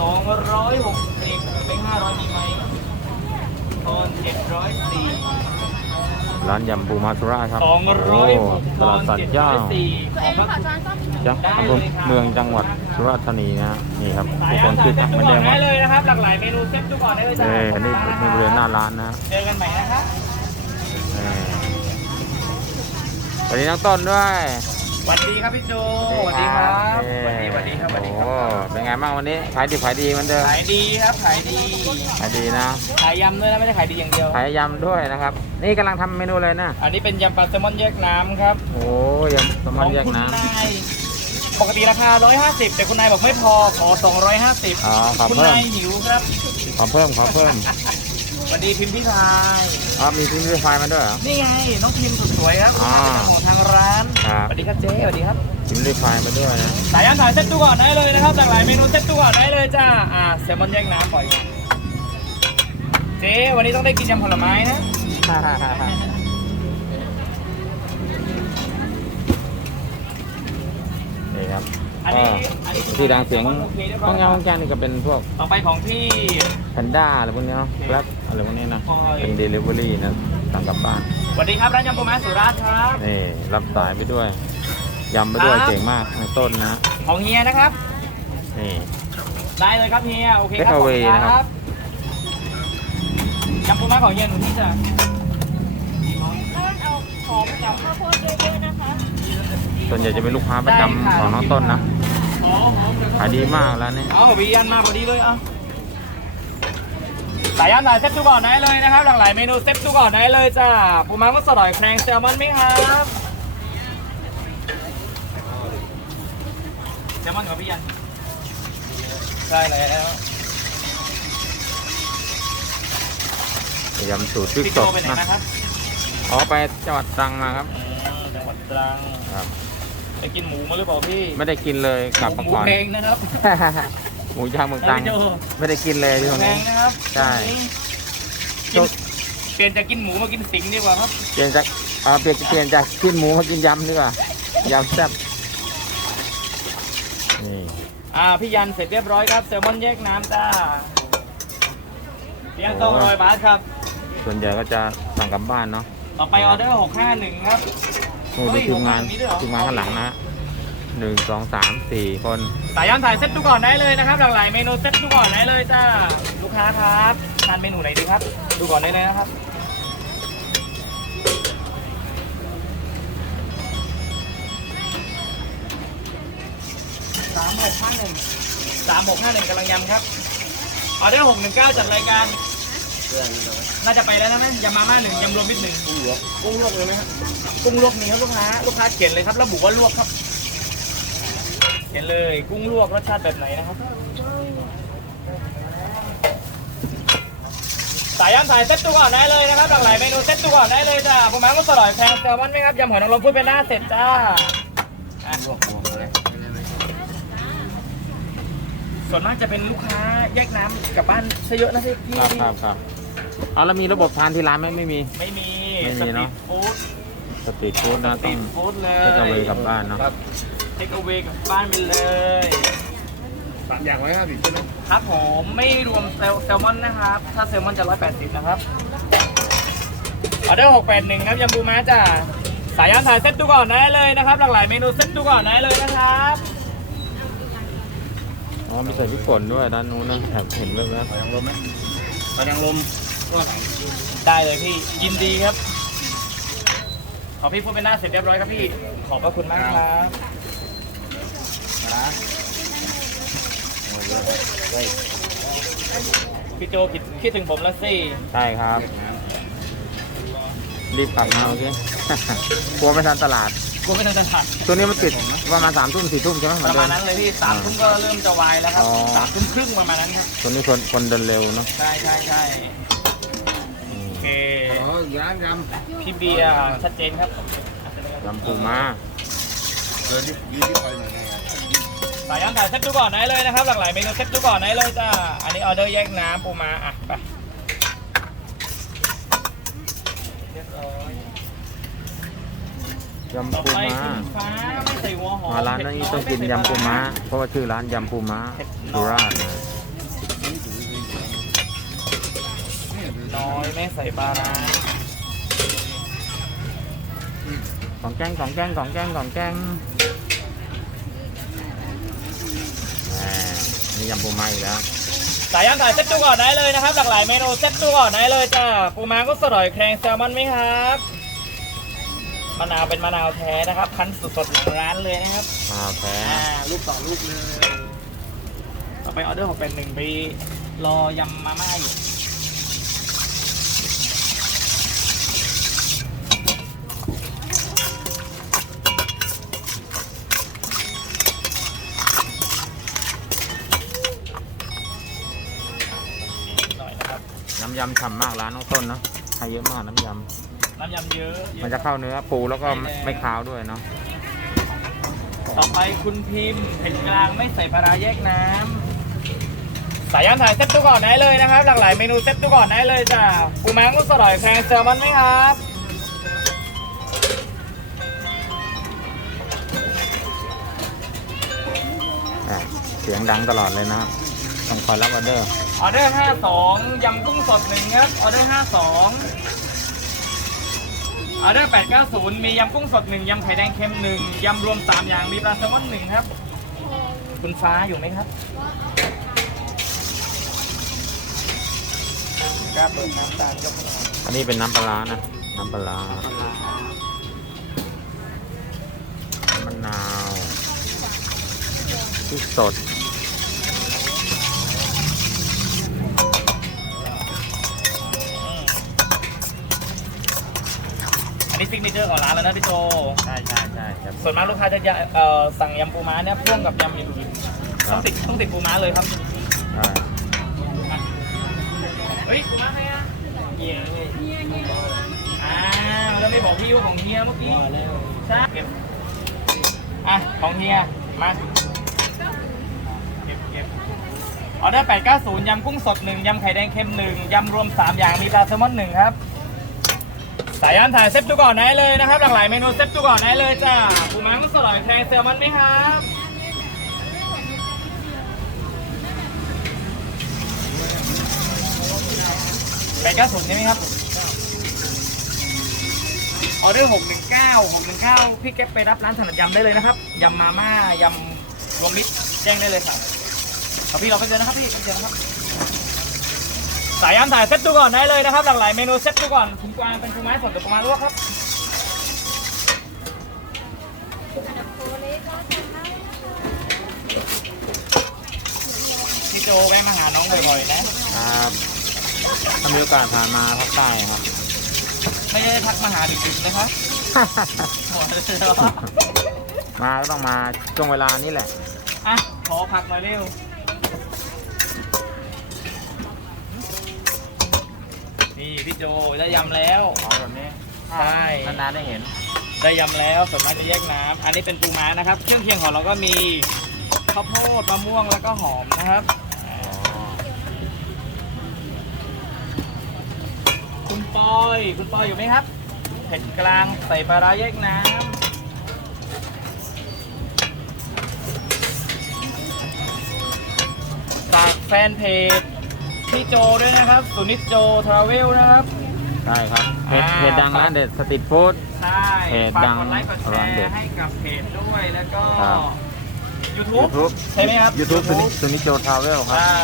สองร้อยหกสิบเป็นห้าร้อยมีไหมทอนเจ็ดร้อยสี่ร้านยำปูมาสุราครับสองร้อยโอ้หกตลาดสันเจ้าสี่ตัวเองขอช้อนส้อมอีกจังอำเภอเมืองจังหวัดสุราษฎร์ธานีนะฮะนี่ครับทุกคนคึกคักเหมือนเดิมคได้รับเลยนะครับหลากหลายเมนูเซ็ตดูก่อนได้เลยจ้าเอ้อันนี้ในบริเวณหน้าร้านนะฮะเจอกันใหม่นะครับเอ้สวัสดีน้องต้นด้วย สวัสดีครับพี่โจสวัสดีครับสเอ้วัสดีสวัสดีครับสวัสดีคโอ้รับเป็นไงบ้างวันนี้ขายดีขายดีเหมือนเดิมขายดีครับขายดีขายดีนะขายยำด้วยนะไม่ได้ขายดีอย่างเดียว ขายยำด้วยนะครับ นี่กำลังทำเมนูเลยนะอันนี้เป็นยำปลาแซลมอนแยกน้ำครับโอ้ยำสมอนแยกน้ของคุณนายปกติราคา 150 แต่คุณนายบอกไม่พอขอ 250ำอ๋อขอคุณเพิ่มนายหิวครับขอเพิ่มขอเพิ่ม สวัสดีพิมพ์พี่ชายอ๋อมีพิมพ์ไฟล์มาด้วยเหรอ นี่ไงน้องพิมพ์สุดสวยครับอ่าเจ้าของทางร้านครับ สวัสดีครับเจ๊สวัสดีครับ พิมพ์ไฟล์มาด้วยนะสายย่างถ่ายเซ็ตตู้ก่อนได้เลยนะครับหลากหลายเมนูเซ็ตตู้ก่อนได้เลยจ้าอ่าแซลมอนแยกน้ำปล่อยเจ๊วันนี้ต้องได้กินยำผลไม้นะ นี่ครับอันนี้ก็อันนี้ที่ดังเสียงโอเคเรียบร้ห้ออยงยาห้องแกนนี่ก็เป็นพวกต่อไปของพี่แพนด้าอะไรพวกนี้เนาะแกร็บ อะไรพวกนี้นะโอ้ยเป็นเดลิเวอรี่นะสั่งกลับบ้านสวัสดีครับร้านยำปูม้าสุราษฎร์ครับนี่รับสายไปด้วยยำไปด้วยครับเก่งมากในต้นนะของเฮียนะครับนี่ได้เลยครับเฮียโอเคครับ Take away ขอบณนะครับยำปูม้าของเฮียหนูที่จะต้นเอาหอมกับข้าวโพดเยอะๆนะคะส่วนใหญ่จะเป็นลูกค้าประจำของน้องต้นนะหอมหอมเลยครับขายดีมากแล้วนี่เอาบียันมาพอดีเลยเอา สายยันสายเซ็ตทุกก่อนได้เลยนะครับ หลากหลายเมนูเซ็ตทุกก่อนได้เลยจ้าปูม้าก็สดอยแครงแซลมอนไหมครับแซลมอนกับพี่ยันใช่แล้วยำสูตรพริกพี่สโจดไปไหนนะนะครับอ๋อไปจังหวัดตรังมาครับอืมจังหวัดตรังครับ ไปกินหมูมาหรือเปล่าพี่ไม่ได้กินเลยกลับมาหมูก่อนแพงนะครับ หมูย่างเมืองตรังเฮ้ยพี่โจไม่ได้กินเลยที่ตรงแพนี้ งนะครับใช่กินเปลี่ยนจากกินหมูมากินสิงดีกว่าครับเปลี่ยนจากอ่าเปลี่ยนเปลี่ยนจากกินหมูมากินยำดีกว่ายำแซ่บนี่อ่าพี่ยันเสร็จเรียบร้อยครับแซลมอนแยกน้ำจ้าเลี้ยงต้องร้อยบาทครับ ส่วนใหญ่ก็จะสั่งกลับบ้านเนาะต่อไปออเดอร์651ครับ นี่เฮ้ดูยทีมงานของบ้านมีด้วยเหรอทีมงานข้างหลังนะฮะ หนึ่งสองสามสี่คนสายย่างถ่ายเซ็ตดูก่อนได้เลยนะครับ หลากหลายเมนูเซ็ตดูก่อนได้เลยจ้าลูกค้าครับทานเมนูไหนดีครับ ดูก่อนได้เลยนะครับสามหกห้าหนึ่งสามหกห้าหนึ่งกำลังยำครับออเดอร์หกหนึ่งเก้าจัดรายการน่าจะไปแล้วนะไหมยำมาม่าหนึ่งยำรวมมิตรหนึ่งกุ้งลวกกุ้งลวกเลยไหมครับกุ้งลวกมีครับลูกค้าลูกค้าเขียนเลยครับระบุว่าลวกครับ เขียนเลยกุ้งลวกรสชาติแบบไหนนะครับสายย่างสายเซ็ตตัวก่อนได้เลยนะครับหลากหลายเมนูเซ็ตตัวก่อนได้เลยจ้าผมมาก็สลอยแพงแซลมอนไหมครับยำหอยนางรมพูดเป็นหน้าเสร็จจ้าอะส่วนมากจะเป็นลูกค้าแยกน้ำกลับบ้านซะเยอะนะพี่พี่ครับครับครับเอาแล้วมีระบบทานที่ร้านไหมไม่มี ไม่มีไม่มีสตรีเนอะทฟู้ดสตรีทฟู้ดนะสตต้รีองทฟู้ดเลยเทคเอาไว้กลับบ้านเนอะครับเทคเอาไว้กลับบ้านไปเลย สามอย่างไว้ห้าสิบใช่ไหมครับผมไม่รวมแซลแซลมอนนะครับ ถ้าแซลมอนจะ180นะครับออเดอร์681ครับยำบูม้าจ้ะสายยานสายเซ็ตดูก่อนได้เลยนะครับ หลากหลายเมนูเซ็ตดูก่อนได้เลยนะครับอ๋อมีใส่พริกป่นด้วยด้านนู้นนะแอบเห็นเลยนะหอยนางรมไหมหอยนางรมได้เลยพี่ยินดีครับ ขอพี่พูดเป็นหน้าเสร็จเรียบร้อยครับพี่ ขอบพระคุณมากครับ นะ พี่โจคิดคิดถึงผมแล้วสิใช่ครับ รีบกลับมาโอเค กลัวไม่ทันตลาดกูไม่ทันจะถัดตัวนี้มันปิดประมาณสามทุ่มสี่ทุ่มใช่ไหมเหปมือนระเดิ มาณนั้นเลยพี่สามทุ่มก็เริ่มจะวายแล้วครับอ๋อ สามทุ่มครึ่งประมาณนั้นครับตัวนี้คนคนเดินเร็วเนาะใช่ใช่ใช่อืมโอเคอ๋อยางยพี่เบียร์ชัดเจนครับยำปูม้าำเดินที่ยื สายย่างถ่ายเซ็ตดูก่อนได้เลยนะครับ หลากหลายเมนูเซ็ตดูก่อนได้เลยจ้า อันนี้ออเดอร์แยกน้ำปูมาอะไปเรียบร้อยยำต่อปูไปม้า คุณฟ้าไม่ใส่หัวหอมมาร้านนี้ต้องกินยำปูม้า เพราะว่าชื่อร้านยำปูม้าสุราษฎร์นะเน้อยไม่ใส่ปลาร้าของแกงของแกงของแกงของแกงแหมนี่ ยำปูม้าอีกแล้วสายย่างถ่ายเซ็ตตู้ก่อนได้เลยนะครับ หลากหลายเมนูเซ็ตตู้ก่อนได้เลยจ้าปูม้าก็สร่อยแครงแซลมอนไหมครับมะนาวเป็นมะนาวแท้นะครับคั้นสดๆหลังร้านเลยนะครับมะนาวแท้อ่าลูกต่อลูกเลยต่อไปออเดอร์หกเป็นหนึ่งไปรอยำมาม่าอยู่ ยำฉ่ำมากร้านน้องต้นเนาะให้เยอะมากน้ำยน้ำยำเยอะำมันจะเข้าเนื้อปูแล้วก็ไม่ไม่คาวด้วยเนาะต่อไปคุณพิมพ์เผ็ดกลางไม่ใส่ปลาร้าแยกน้ำสายย่างถ่ายเซ็ตตู้ก่อนได้เลยนะครับ หลากหลายเมนูเซ็ตตู้ก่อนได้เลยจ้าปูม้ากุ้งสลอยแครงแซลมอนไหมครับอะเสียงดังตลอดเลยนะครับต้องคอยรับออเดอร์ ออเดอร์52ยำกุ้งสดหนึ่งครับออเดอร์52ออเดอร์890มียำกุ้งสดหนึ่งยำไข่แดงเค็มหนึ่งยำรวม3อย่างมีปลาแซลมอนหนึ่งครับ คุณฟ้าอยู่ไหมครับกล้าเปิดน้ำตาลยกมืออันนี้เป็นน้ำปลาร้านะ น้ำปลาร้าปลาร้ามะนาวพริกสด นนี้ซิกเนเจอร์ของร้านแล้วนะพี่โจ ใช่ใช่ใช่ครับ ส่วนมากลูกค้าจะเอ่อสั่งยำปูม้าเนี่ยพ่วงกับยำอย่างอื่นต้องติดต้องติดปูม้าเลยครับใช่เฮ้ยปูม้าใครอะเฮียเลยอ่าแล้วไม่บอกพี่ว่าของเฮียเมื่อกี้ใช่เก็บอะของเฮียมาเก็บเก็บออเดอร์890ยำกุ้งสดหนึ่งยำไข่แดงเค็มหนึ่งยำรวม3อย่างมีปลาแซลมอนหนึ่งครับ สายยานถ่ายเซฟตูก่อนได้เลยนะครับ หลากหลายเมนูเซฟตูก่อนได้เลยจ้าปูม้ากุ้งสดหอยแครงแซลมอนไหมครับแปดเก้าศูนย์ใช่ไหมครับออเดอร์หกหนึ่งเก้าหกหนึ่งเก้าพี่แก๊ปไปรับร้านถนัดยำได้เลยนะครับยำมาม่ายำรวมมิตรแจ้งได้เลยครับเอพี่เราไปเจอนะครับพี่ไปเจอนะครับ สายยำถ่ายเซ็ตตูก่อนได้เลยนะครับ หลากหลายเมนูเซ็ตตูก่อนคุณกวางเป็นปูม้าสดหรือปูม้าลวกครับพี่โจแวะมาหาน้องบ่อยๆนะครับถ้ามีโอกาสผ่านมาภาคใต้ครับ ไม่ได้ทักมาหาดึกๆนะครับหมดเลยเหรอมาก็ต้องมาช่วงเวลานี้แหละอะขอผักหน่อยเร็ว พี่โจได้ยำแล้ว ของแบบนี้ใช่ นานๆได้เห็นได้ยำแล้วส่วนมากจะแยกน้ำอันนี้เป็นปูม้านะครับ เครื่องเคียงของเราก็มีข้าวโพดมะม่วงแล้วก็หอมนะครับคุณปอยคุณปอยอยู่ไหมครับเผ็ดกลางใส่ปลาร้าแยกน้ำฝากแฟนเพจ พี่โจด้วยนะครับสุนิจโจทราเวลนะครับ ใช่ครับเพจอ่า เพจดังร้านเด็ดสตรีทฟู้ด ใช่เพจฝากดังกดไลค์กดแชร้านเด็ด ร์ให้กับเพจด้วยแล้วก็ครับ YouTube YouTube ใช่ไหมครับยูทูบสุนิจโจทราเวลครับใช่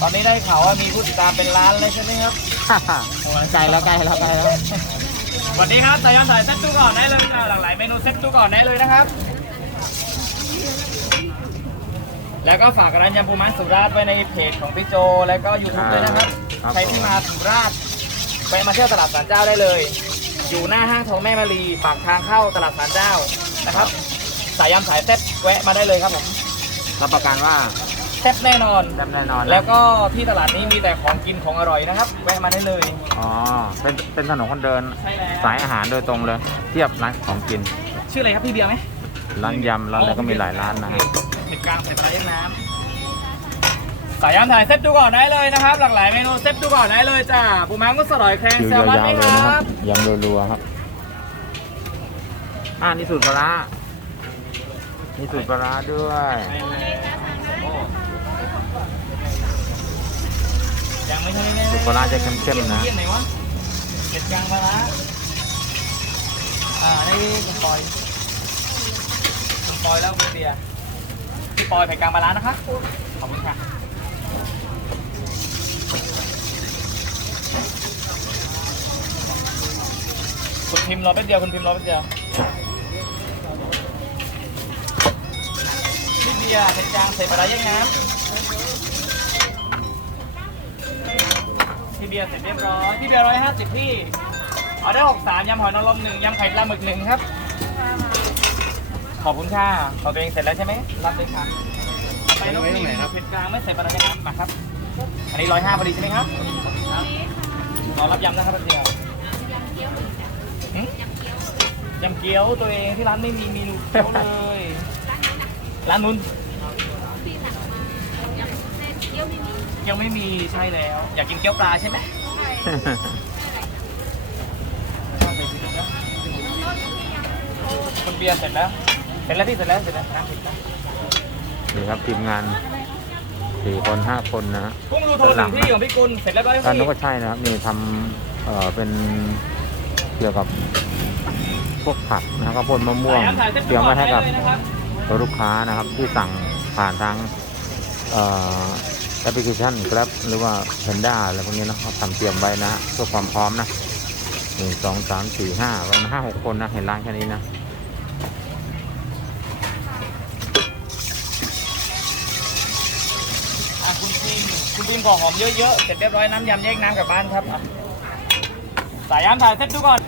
ตอนนี้ได้ข่าวว่ามีผู้ติดตามเป็นล้านเลยใช่ไหมครับใกล้แล้วใกล้แล้วใกล้แล้ว สวัสดีครับสายยอนสายเซ็ตตู้ก่อนได้เลยค่ะหลากหลายเมนูเซ็ตตู้ก่อนได้เลยนะครับ แล้วก็ฝากร้านยำปูม้าสุราษฎร์ไว้ในเพจของพี่โจ แล้วก็ยูทูบด้วยนะครับ ครับ ใครที่มาสุราษฎร์ไปมาเที่ยวตลาดสารเจ้าได้เลย อยู่หน้าห้างทองแม่มารีปากทางเข้าตลาดสารเจ้านะครับ สายยำสายเซ็ตแวะมาได้เลยครับผมรับประกันว่าแซ่บแน่นอน แซ่บแน่นอนนะแล้วก็ที่ตลาดนี้มีแต่ของกินของอร่อยนะครับ แวะมาได้เลย อ๋อเป็นเป็นถนนคนเดิน ใช่แล้วสายอาหารโดยตรงเลย เทียบร้านของกิน ชื่ออะไรครับพี่เบียร์ไหม ร้านยำร้านอะไรก็มีหลายร้านนะฮะเหตุการณ์ใส่ปลาเลี้ยงน้ำสายยำถ่ายเซ็ตดูก่อนได้เลยนะครับ หลากหลายเมนูเซ็ตดูก่อนได้เลยจ้าปูม้าก็สลอยแครงคิวแซลมอนยาวไหมๆเลคยนะครัรับ บยำรัวๆครับอ่านี่สูตรปลาร้านี่สูตรปลาร้าด้วยไปเลยโอ้ปลาร้าจะเข้มๆนะเยี่ยมไหนวะเผ็ดกลางปลาร้าอ่านี่คุณปอยคุณ ปอยแล้วคุณเบียร์พี่ปอยเผ็ดกลางปลาร้านะคะ ขอบคุณค่ะคุณพิมพ์รอแป๊บเดียวคุณพิมพ์รอแป๊บเดียวพี่เบียร์เผ็ดกลางใส่ปลาร้ายังน้ำพี่เบียร์เสร็จเรียบร้อย พี่เบียร์ร้อยห้าสิบพี่ เอาได้หกสามยำหอยนางรมหนึ่งยำไข่ปลาหมึกหนึ่งครับ ขอบคุณค่ะของตัวเองเสร็จแล้วใช่ไหมรับเลยครับไปน้องพิมเผ็ดกลางไม่ใส่ปลาร้าจะน้ำมาครับ อันนี้ร้อยห้าพอดีใช่ไหมครับครับรอรับยำนะครับเดียวหืมยำเกี๊ยวตัวเองที่ร้านไม่มีเมนูเกี๊ยวเลย ร้านนู้นยังไม่มีใช่แล้ว อยากกินเกี๊ยวปลาใช่ไหมคุณเบียร์เสร็จแล้วเสร็จแล้วพี่เสร็จแล้วเสร็จแล้วน้ำเสร็จแล้วนี่ครับทีมงานสี่คนห้าคนนะฮะกุ้งรูโทนหนึ่งที่ของพี่กุลเสร็จแล้วก็ให้ด้านพี่นู้นก็ใช่นะครับนี่ทำเอ่อเป็นเกี่ยวกับพวกผักนะครับข้าวโพดมะม่วงถ่ายถ่ายเส้นเตรียมไว้ให้กับได้เลยนะครับลูกค้านะครับที่สั่งผ่านทางเอ่อแอปพลิเคชัน Grab หรือว่า Panda อะไรพวกนี้นะเขาทำเตรียมไว้นะฮะเพื่อความพร้อมนะหนึ่งสองสามสี่ห้าประมาณห้าหกคนนะเห็นร้านแค่นี้นะอะ มคุณพิมขอหอมเยอะๆ เสร็จเรียบร้อยน้ำยำแยกน้ำกลับบ้านครับอะสายยำถ่ายเซ็ตดูก่อน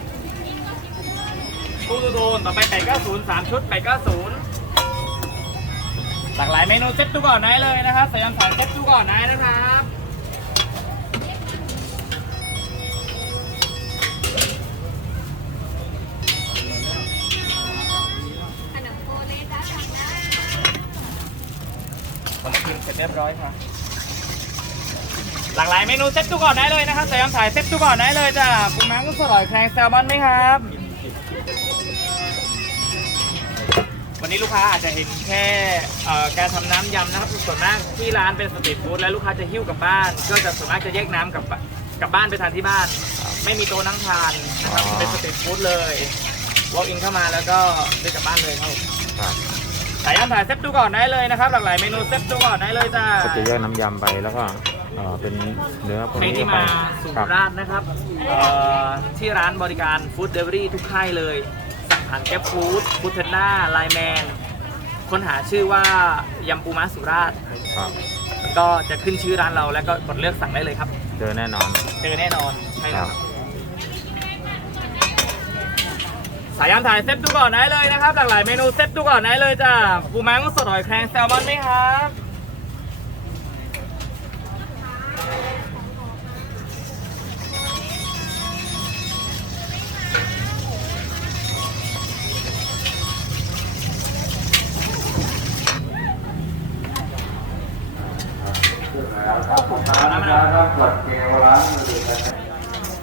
กุ้งรูโทนต่อไปไก่90สามชุดไก่90 หลากหลายเมนูเซ็ตดูก่อนได้เลยนะครับสายยำถ่ายเซ็ตดูก่อนได้นะครับผมกินเสร็จเรียบร้อยค่ะ หลากหลายเมนูเซ็ตดูก่อนได้เลยนะครับสายยำสายเซ็ตดูก่อนได้เลยจ้ะปูม้ากุ้งสดหอยแครงแซลมอนไหมครับ วันนี้ลูกค้าอาจจะเห็นแค่เอ่อการทำน้ำยำนะครับส่วนมากที่ร้านเป็นสตรีทฟู้ดและลูกค้าจะหิ้วกลับบ้าน ก็จะส่วนมากจะแยกน้ำกลับบ้านกลับบ้านไปทานที่บ้าน ไม่มีโต๊ะนั่งทานนะครับอ๋อเป็นสตรีทฟู้ดเลย walk in เข้ามาแล้วก็ได้กลับบ้านเลยครับครับสายยำถ่ายเซ็ตดูก่อนได้เลยนะครับ หลากหลายเมนูเซ็ตดูก่อนได้เลยจ้า ก็จะแยกน้ำยำไปแล้วก็เอ่อเป็นเนื้อพวกใครนี้ที่ไปมาสุครับ ราษฎร์นะครับเอ่อที่ร้านบริการฟู้ดเดลิเวอรี่ทุกค่ายเลย สั่งผ่านแก๊ปฟู้ดฟู้ดเทนด้าไลแมน ค้นหาชื่อว่ายำปูม้าสุราษฎร์ครับก็จะขึ้นชื่อร้านเราแล้วก็กดเลือกสั่งได้เลยครับ เจอแน่นอน เจอแน่นอนใช่คแล้รัวบสายยำถ่ายเซ็ตดูก่อนได้เลยนะครับ หลากหลายเมนูเซ็ตดูก่อนได้เลยจ้าปูม้ากุ้งสดหอยแครงแซลมอนไหมครับ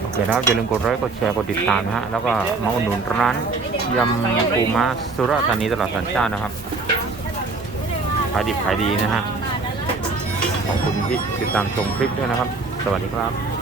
โอเคนะครับอย่าลืมกดไลค์กดแชร์กดติดตามนะฮะแล้วก็มาอุดหนุนร้านยำปูม้าสุราษฎร์ธานีตลาดสัญจรนะครับขายดิบขายดีนะฮะขอบคุณที่ติดตามชมคลิปด้วยนะครับ สวัสดีครับ